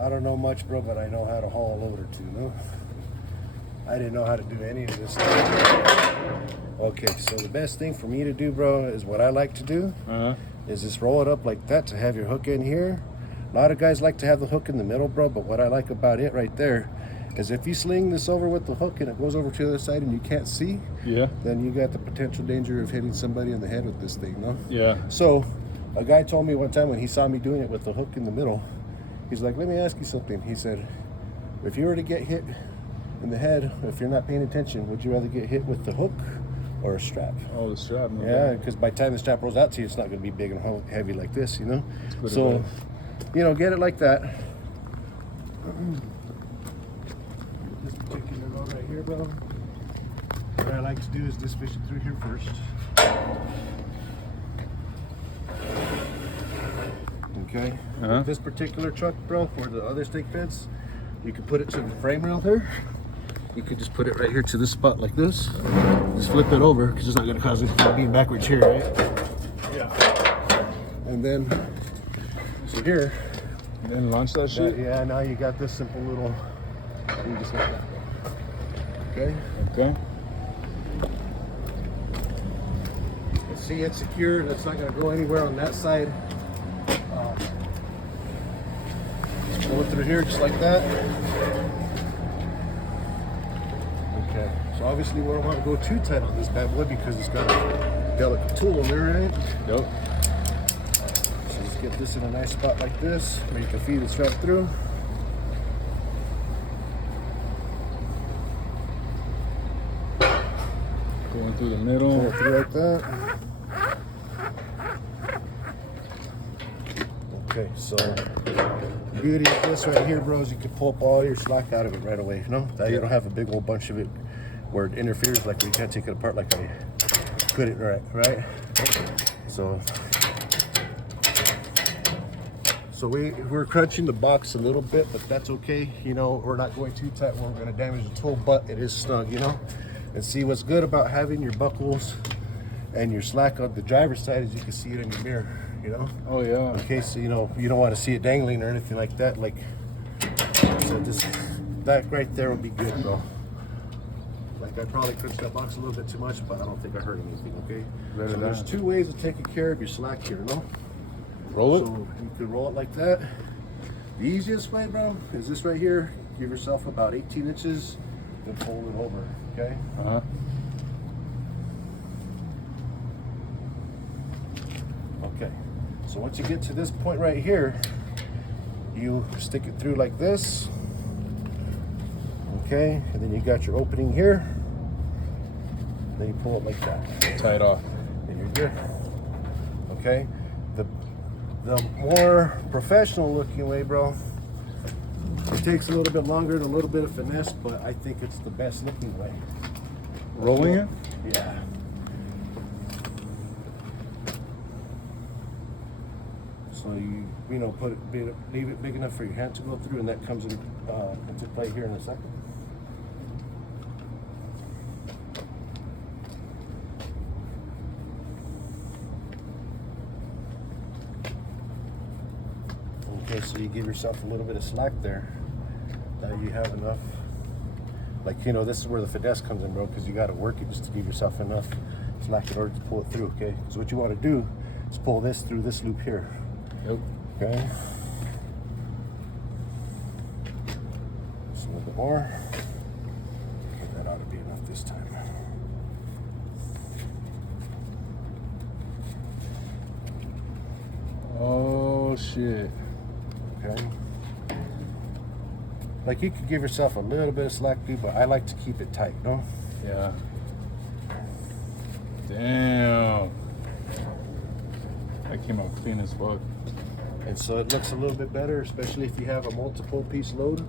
I don't know much, bro, but I know how to haul a load or two, no? I didn't know how to do any of this stuff. Okay, so the best thing for me to do, bro, is what I like to do, is just roll it up like that to have your hook in here. A lot of guys like to have the hook in the middle, bro, but what I like about it right there is if you sling this over with the hook and it goes over to the other side and you can't see, then you got the potential danger of hitting somebody in the head with this thing, no? Yeah. So a guy told me one time when he saw me doing it with the hook in the middle, he's like, let me ask you something. He said, if you were to get hit in the head, if you're not paying attention, would you rather get hit with the hook or a strap? Oh, the strap. No, yeah, because by the time the strap rolls out to you, it's not going to be big and heavy like this, you know? So, you know, get it like that. This particular load right here, bro, what I like to do is just fish it through here first. Okay. This particular truck, bro, where the other stick fits, you can put it to the frame rail there. You could just put it right here to this spot like this. Just flip it over because it's not going to cause it to be backwards here, right? Yeah. And then, so here. And then launch that shit? Yeah, now you got this simple little, you just let that go. Okay? Okay. See, it's secure. That's not going to go anywhere on that side. Just pull it through here just like that. Okay, so obviously we don't want to go too tight on this bad boy because it's got a delicate tool in there, right? Yep. So let's get this in a nice spot like this where you can feed it straight through. Going through the middle. Pull it through like that. Okay, so the beauty of this right here, bro, is you can pull up all your slack out of it right away. You know, that you don't have a big old bunch of it where it interferes, like where you can't take it apart like I put it right. So we're crunching the box a little bit, but that's okay. You know, we're not going too tight where we're going to damage the tool, but it is snug, you know. And see, what's good about having your buckles and your slack on the driver's side is you can see it in your mirror. You know? Oh yeah. In case, you know, you don't want to see it dangling or anything like that. Like, so just that right there would be good, bro. Like, I probably crunched that box a little bit too much, but I don't think I hurt anything. Okay. So there's two ways of taking care of your slack here, no? Roll it. So you can roll it like that. The easiest way, bro, is this right here. Give yourself about 18 inches and fold it over. Okay. Okay. So once you get to this point right here, you stick it through like this, okay, and then you got your opening here, then you pull it like that. Tie it off. And you're good. Okay? The more professional looking way, bro, it takes a little bit longer and a little bit of finesse, but I think it's the best looking way. Rolling it? Yeah. So you know, leave it big enough for your hand to go through, and that comes into play here in a second. Okay, so you give yourself a little bit of slack there. Now you have enough. Like, you know, this is where the finesse comes in, bro, because you got to work it just to give yourself enough slack in order to pull it through. Okay, so what you want to do is pull this through this loop here. Yep. Okay. Just a little bit more. That ought to be enough this time. Oh shit. Okay. Like, you could give yourself a little bit of slack too, but I like to keep it tight, no? Yeah. Damn. That came out clean as fuck. And so it looks a little bit better, especially if you have a multiple piece load.